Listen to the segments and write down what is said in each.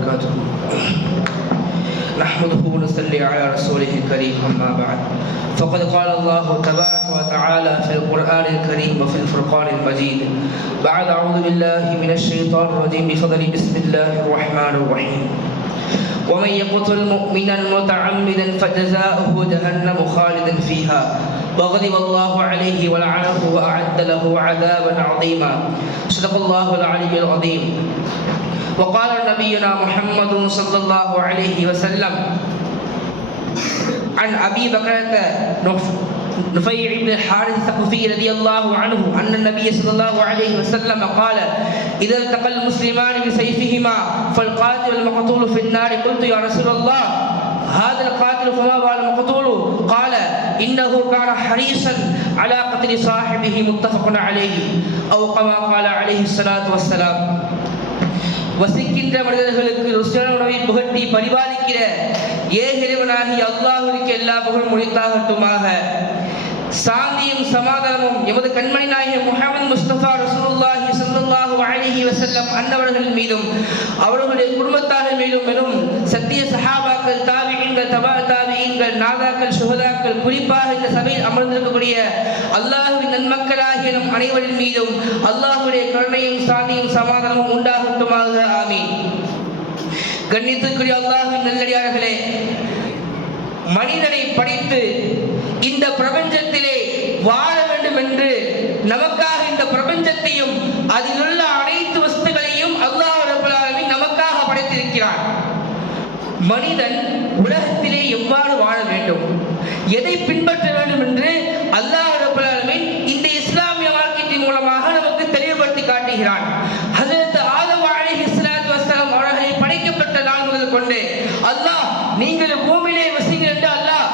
وبركاته. نحمده ونصلي على رسوله الكريم أما بعد فقد قال الله تبارك وتعالى في القرآن الكريم وفي الفرقان المجيد بعد أعوذ بالله من الشيطان الرجيم بفضل بسم الله الرحمن الرحيم ومن يقتل مؤمنا متعمدا فجزاؤه جهنم خالدا فيها وغضب الله عليه ولعنه وأعد له عذابا عظيما. صدق الله العلي العظيم. وقال نبينا محمد صلى الله عليه وسلم عن أبي بكرة نفيع بن الحارث الثقفي رضي الله عنه أن النبي صلى الله عليه وسلم قال إذا التقى المسلمان بسيفهما فالقاتل والمقتول في النار. قلت يا رسول الله هذا القاتل فما بال المقتول؟ قال إنه كان حريصا على قتل صاحبه. متفق عليه أو كما قال عليه الصلاة والسلام. வசிக்கின்ற மனிதர்களுக்கு ருசியான உணவை புகட்டி பரிபாலிக்கிற ஏகரிவனாகிய அல்லாஹ்விற்கு எல்லா புகழும் உரித்தாகட்டுமாக. சாந்தியும் சமாதானமும் எமது கண்மணி நாயகம் முஹம்மது முஸ்தபா ரசூலுல்லாஹி ஸல்லல்லாஹு அலைஹி வஸல்லம் அன்னவர்கள் மீதும் அவர்களுடைய குடும்பத்தார்கள் மீதும் எனும் சத்திய சஹாபாக்கள், தாபிஈன்கள், தபா தாபிஈன்கள், நாதாக்கள், சுஹதாக்கள், குறிப்பாக இந்த சபையில் அமர்ந்திருக்கக்கூடிய அல்லாஹ்வின் நன்மக்களாகிய நம் அனைவரின் மீதும் அல்லாஹ்வுடைய கருணையும் சாந்தியும் சமாதானமும் உண்டாகட்டுமாக. ஆமீன். கண்ணியத்துக்குரிய அல்லாஹ்வின் நல்லடியார்களே, மனிதனை படைத்து இந்த பிரபஞ்சத்திலே வாழ வேண்டும் என்று நமக்காக இந்த பிரபஞ்சத்தையும் அதில் உள்ள அனைத்து வஸ்துகளையும் அல்லாஹ் ரப்பல் ஆலமீன் நமக்காக படைத்திருக்கிறான். மனிதன் உலகத்திலே எவ்வாறு வாழ வேண்டும், எதை பின்பற்ற வேண்டும் என்று அல்லாஹ் ரப்பல் ஆலமீன் இந்த இஸ்லாமிய மார்க்கத்தின் மூலமாக நமக்கு தெளிவுபடுத்தி காட்டுகிறான். ஹஜ்ரத் ஆதம் அலைஹிஸ்ஸலாத்து வஸ்ஸலாம் அவர்களை படைக்கப்பட்ட நாள் முதல் கொண்டு அல்லாஹ் நீங்கள் பூமியிலே வசிங்கள் என்று அல்லாஹ்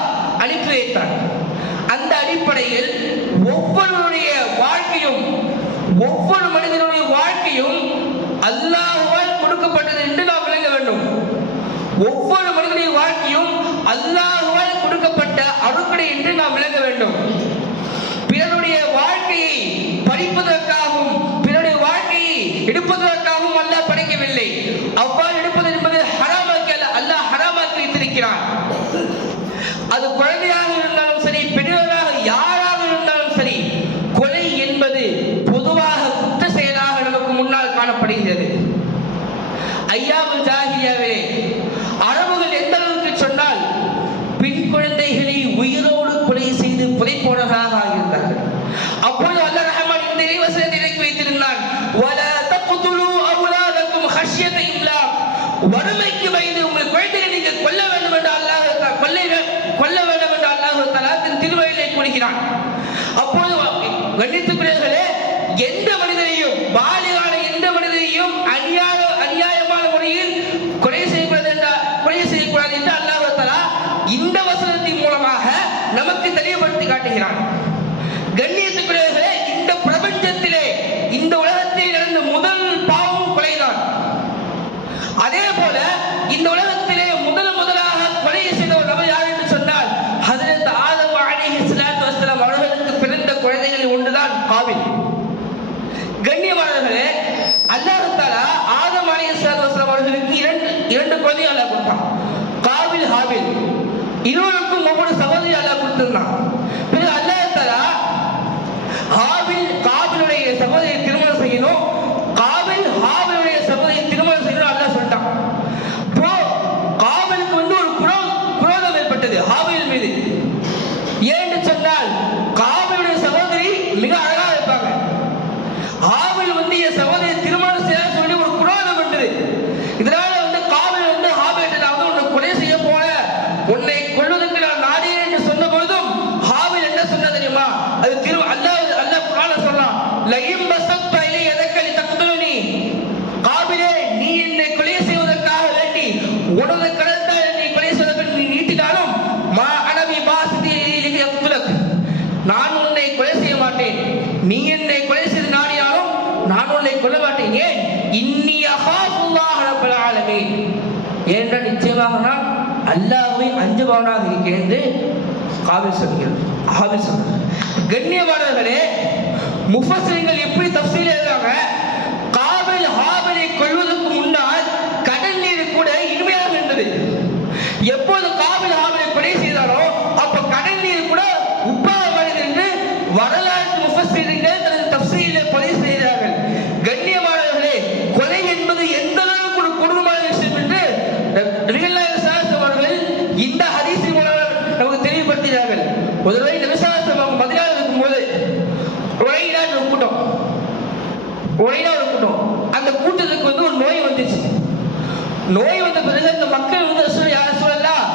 அனுப்பி வைத்தார். அந்த அடிப்படையில் ஒவ்வொருடைய வாழ்க்கையும், ஒவ்வொரு மனிதனுடைய வாழ்க்கையும் அல்லாஹ்வால் கொடுக்கப்பட்டது என்று நாம் விளங்க வேண்டும். ஒவ்வொரு மனிதனுடைய வாழ்க்கையும் அல்லாஹ்வால் கொடுக்கப்பட்ட அருட்கொடை என்று நாம் விளங்க வேண்டும். பிறருடைய வாழ்க்கையை பறிப்பதற்காகவும் பிறருடைய வாழ்க்கையை எடுப்பதற்காகவும் அல்லாஹ் படைக்கவில்லை. அவ்வாறு எடுப்பது என்பது ஹராமாக்கி அல்லாஹ் ஹராமாக்கி வைத்திருக்கிறான். அது குழந்தையாக இருந்தாலும் சரி, பெரியவராக யாராக இருந்தாலும் சரி, கொலை என்பது பொதுவாக குற்ற செயலாக நமக்கு முன்னால் காணப்படுகிறது. ஐயாவுல் ஜாஹிலியாவிலே அரபுகள் எந்த அளவுக்கு சொன்னால் பெண் குழந்தைகளை உயிரோடு கொலை செய்து புதைப்போனவர்களாக ஆகியிருந்தார்கள். அப்பொழுது அல்லாஹ் ரஹ்மான் இந்த இறைவசனத்தை இறக்கி வைத்திருந்தான். வலா தக்துலு அவுலாதக்கும் ஹஷ்யத இம்லாக். வறுமைக்கு பயந்து உங்கள் குழந்தைகளை நீங்கள் கொல்ல வேண்டும் என்று அல்லாஹ் கொல்ல வேண்டும் என்று அல்லாஹ் தஆலா தன் திருவழியிலே கூறுகிறான். அப்போது கண்ணியத்துக்குரியவர்களே, எந்த மனிதனையும் பாலிகான எந்த மனிதனையும் அநியாயமான முறையில் கொலை செய்யக்கூடாது என்று அல்லாஹ் தஆலா இந்த வசனத்தின் மூலமாக நமக்கு தெளிவுபடுத்தி காட்டுகிறான். கண்ணியத்துக்குரியவர்களே, இந்த பிரபஞ்சத்திலே இந்த உலகத்தில் நடந்த முதல் பாவம் கொலைதான். அதே போல இந்த உலகத்திலே முதலாக கொலை செய்தவர் நம்ம யார் என்று சொன்னால் ஹஜ்ரத் ஆதம் அலைஹிஸ்ஸலாத்து வஸ்ஸலாம் அவர்களுக்கு பிறந்த குழந்தைகளில் ஒன்றுதான் காபில். கண்ணியமானவர்களே, அல்லாஹ் தஆலா ஆதம் அலைஹிஸ்ஸலாத்து வஸ்ஸலாம் அவர்களுக்கு இரண்டு குழந்தைகள் அல்லாஹ் கொடுத்தான். காபில், ஹாபில். இருவருக்கும் ஒவ்வொரு சகோதரி அல்லாஹ் கொடுத்திருந்தான். பிறகு அல்லாஹ் தஆலா காபிலுடைய சகோதரியை திருமணம் செய்யணும், காபில் ஹாபிலுடைய சகோதரியை திருமணம் செய்யணும் அல்லாஹ் சொல்லிட்டான். இப்போ காபிலுக்கு ஒரு குரோதம் ஏற்பட்டது ஹாபில் மீது. ஏன்னு சொன்னால் காபிலுடைய சகோதரி மிக அழகாக இருப்பாங்க. ஹாபில் என் சகோதரி திருமணம் செய்ய சொல்லி ஒரு குரோதம் வந்தது. இதனால காபில் ஹாபில் நான் உன்னை கொலை செய்ய போல, உன்னை கொல்வதற்கு நான் நாடினேன் என்று சொன்ன பொழுதும் ஹாபில் என்ன சொன்ன தெரியுமா? அது அல்லாஹ் குர்ஆன்ல சொல்றான், லஇம் பஸத்த இலைய யதக லிதக்துலனி. காபிலே, நீ என்னை கொலை செய்வதற்காக வேண்டி உனது கரத்தை நீ கொலை செய்வதற்கு நீ நீட்டினாலும் மா அனபி பாஸதி இலைய யக்துலக். நான் உன்னை கொலை செய்ய மாட்டேன். நீ என்னை கொலை செய்து நாடினாலும் நான் உன்னை கொல்ல மாட்டேன். ஏன்? இன்னி அஹாஃபுல்லாஹ் ரப்பல் ஆலமீன். ஏனென்றால் நிச்சயமாக நான் அல்லாஹ்வை அஞ்சுபவனாக இருக்கிறேன் என்று காபில் சொல்கிறார். கண்ணியமானவர்களே, முஃபஸ்ஸிரீன்கள் எப்படி தஃப்சீர் எழுதுறாங்க? காபில் ஹாபிலை கொல்வதற்கு முன்னால் கடல் நீர் கூட வரிசையிலே கொலை செய்தார்கள். கண்ணியமானவர்களே, கொலை என்பது எந்த அளவுக்கு ஒரு கொடூரமான விஷயம் என்று அவர்கள் இந்த ஹதீஸின் மூலம் நமக்கு தெளிவுபடுத்தினார்கள். ஒரு தடவை நபி ஸல்லல்லாஹு அலைஹி வஸல்லம் மதீனாவில் இருக்கும்போது உரையினா ஒரு கூட்டம், அந்த கூட்டத்துக்கு வந்து ஒரு நோய் வந்துச்சு. நோய் வந்த பிறகு அந்த மக்கள் வந்து ரசூல் யா ரசூலல்லாஹ்,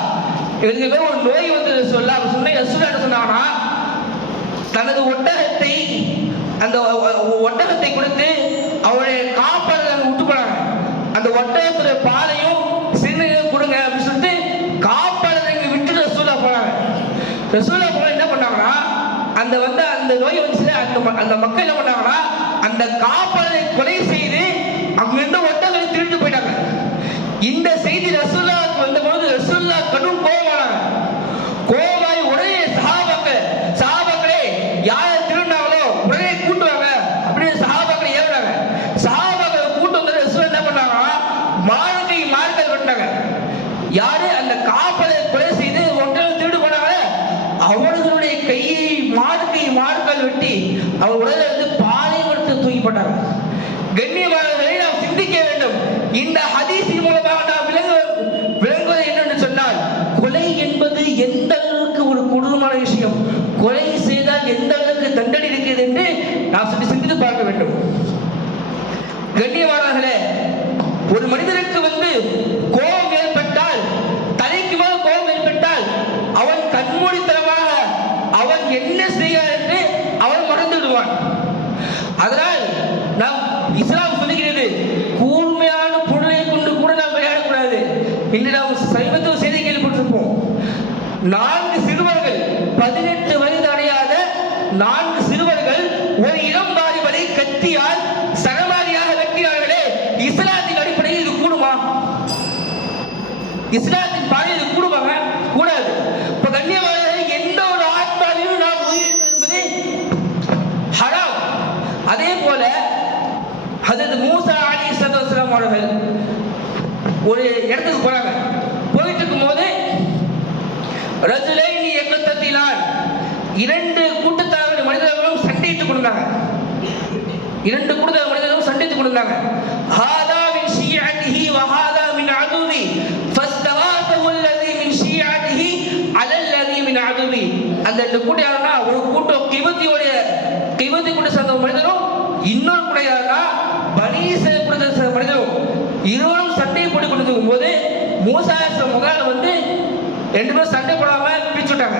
இவங்க பேர் ஒரு நோய் வந்து ரசூலல்லாஹ் அப்படி சொன்ன ரசூல் என்ன சொன்னாங்கன்னா, தனது ஒட்டகத்தை அந்த ஒட்டகத்தை கொடுத்து அவருடைய காப்பாளர் விட்டு போனாங்க. அந்த ஒட்டகத்துடைய பாலையும் சிறுநீரையும் கொடுங்க அப்படின்னு சொல்லிட்டு காப்பாளரை இங்க விட்டுட்டு ரசூலா போனாங்க. ரசூலா போல என்ன பண்ணாங்கன்னா, அந்த நோய் வந்துச்சு, அந்த மக்கள் என்ன பண்ணாங்கன்னா, அந்த காப்பாளரை கொலை செய்து அங்கிருந்த ஒட்டகங்களை திருட்டு போயிட்டாங்க. இந்த செய்தி ரசூலுல்லாஹ்வுக்கு வந்தபோது ரசூலுல்லாஹ் கடும் கோபமானாங்க. கோபமாய் உடனே சஹாபாக்களே யார் திருடினாங்களோ உடனே கூட்டுவாங்க அப்படின்னு சஹாபாக்களை ஏவுறாங்க. சஹாபாக்களை கூட்டு வந்து ரசூல் என்ன பண்ணாங்கன்னா, மார்க்கல் வெட்டினாங்க. யாரு அந்த காப்பலை கொலை செய்து ஒட்டகம் திருடு போனாங்க, அவர்களுடைய கையை மார்க்கல் வெட்டி அவர் உடலை வந்து பாலையும் எடுத்து தூக்கி போட்டாங்க. கண்ணியமானவர்களை நாம் சிந்திக்க வேண்டும். இந்த ஹதீஸின் மூலமாக நாம் விளங்குவது என்னென்று சொன்னால், கொலை என்பது எந்த அளவுக்கு ஒரு கொடூரமான விஷயம், கொலை செய்தால் எந்த அளவுக்கு தண்டனை இருக்கிறது என்று நாம் சிந்தித்து பார்க்க வேண்டும். கண்ணியமானவர்களே, ஒரு மனிதனுக்கு வந்து கோபம் ஏற்பட்டால், தலைக்கு மேல் கோபம் ஏற்பட்டால் அவன் கண்மூடித்தனமாக அவன் என்ன செய்கிறான் என்று அவன் மறந்து விடுவான். அதனால் நாம் இஸ்லாம் சொல்லுகிறது, கூர்மையான பொருளை கொண்டு கூட நாம் விளையாடக்கூடாது. இன்று நாம் சமீபத்தில் செய்தி கேள்விப்பட்டிருப்போம். 4 சிறுவர்கள், 18 வயது அடையாத 4 சிறுவர்கள் ஒரு இளம் வாலிபரை கத்தியால் சரமாரியாக வெட்டினார்களே. இஸ்லாத்தின் அடிப்படையில் இது கூடுமா? இஸ்லாத்தின் பாதையில் இது கூடுமாங்க? கூடாது. இப்ப கண்ணியமான எந்த ஒரு ஆத்மாவையும் நாம் உயிர் என்பது ஹராம். அதே போல ஹஜ்ரத் மூசா அலைஹிஸ்ஸலாம் அவர்கள் ஒரு இடத்துக்கு போறாங்க. போயிட்டு இருக்கும்போது ரஜுலைனி யக்தத்திலான், 2 கூட்டத்தாருடைய மனிதர்களும் சண்டையிட்டுக் கொண்டாங்க. 2 கூட்டத்தார் மனிதர்களும் சண்டையிட்டுக் கொண்டாங்க. ஹாதா மின் ஷியஅதிஹி வ ஹாதா மின் அதுவி ஃபஸ்தகாஸஹு அல்லதி மின் ஷியஅதிஹி அலல்லதி மின் அதுவி. அந்த 2 கூட்டம் யாருன்னா, ஒரு கூட்டம் கிபத்தி கூட்ட சேர்ந்த மனிதரும், இன்னொரு கூட்டம் யாருன்னா பனீ இஸ்ராயீல் கூட்டத்தை சேர்ந்த மனிதரும். இருவரும் சண்டை போட்டுக் கொண்டிருக்கும் போது மூசா முதல்ல வந்து 2 பேரும் சண்டை போடாம பிரிச்சுட்டாங்க.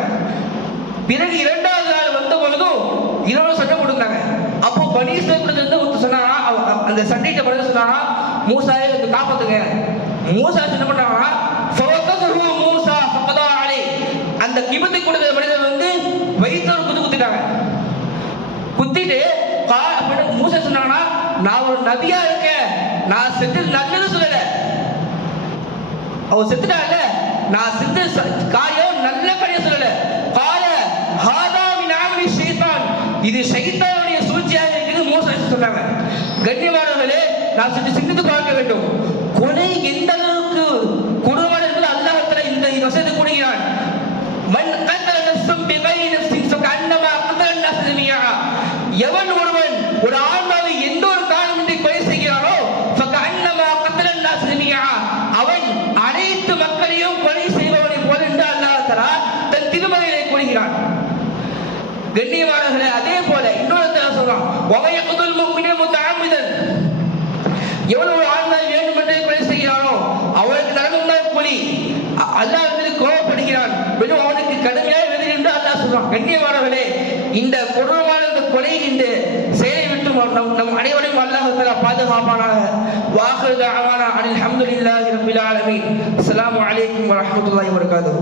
பிறகு 2வது நாள் வந்த பொழுதும் இருவரும் சண்டை போட்டுருந்தாங்க. அப்போ பனீ இஸ்ராயீல் கூட்டத்தை வந்து சொன்னாங்கன்னா, அந்த சண்டையிட்ட மனிதர் சொன்னாங்கன்னா, மூசாவை வந்து காப்பாத்துங்க. மூசா என்ன பண்ணாங்கன்னா, மூசா ஃபகதா அலை, அந்த கிபத்தி கூட்டத்தை மனிதர் வந்து வயிற்றோடு குத்திட்டாங்க. குத்திட்டு மூசா சொன்னாங்கன்னா, நான் ஒரு நபியா இருக்கேன், நான் செத்து நல்லது சொல்லல, அவ செத்துட்டால, நான் செத்து காரியம் நல்ல காரியம் சொல்லல. கால ஹாதா மின் அமலி ஷைத்தான், இது ஷைத்தானுடைய சூழ்ச்சியாக இருக்குது மூசா சொன்னாங்க. கண்ணியமானவர்களே, நாம் சிந்தித்து பார்க்க வேண்டும். கொலை எந்த அளவுக்கு கொடூரமான என்பது அல்லாஹ் தஆலா இந்த வசனத்தை கூறுகிறான். மன் கத்தல நஃப்ஸன் பிகைரி நஃப்ஸின் ஃபகன்னமா கத்தல அன்-நாஸ் ஜமீஆ, எவன் ஒருவன் ஒரு ஆன்மாவை எந்த ஒரு காரணமின்றி கொலை செய்கிறானோ ஃபகன்னமா கத்தல அன்-நாஸ் ஜமீஆ, அவன் அனைத்து மக்களையும் கொலை செய்பவனை போல என்று அல்லாஹ் தஆலா தன் திருமறையிலே கூறுகிறான். கண்ணியமானவர்களே, அதே போல இன்னொரு தடவை சொல்றான், வயக்துல் முஃமின முத்தஅம்மிதன், எவன் ஒரு ஆன்மாவை வேண்டுமென்றே கொலை செய்கிறானோ அவனுக்கு நரகம்தான் கூலி. அல்லாஹ் மீது கோபப்படுகிறான், மேலும் அவனுக்கு கடுமையாக வேதனை என்று அல்லாஹ் சொல்றான். கண்ணியமானவர்களே, இந்த கொடூரமான இந்த கொலை, இந்த செயலை விட்டு நம் அனைவரையும் அல்லாஹ் தஆலா பாதுகாப்பானாக. வாஹிரு தஅவானா அனில் ஹம்துலில்லாஹி ரப்பில் ஆலமீன். அஸ்ஸலாமு அலைக்கும் வ ரஹ்மத்துல்லாஹி வ பரகாத்துஹு.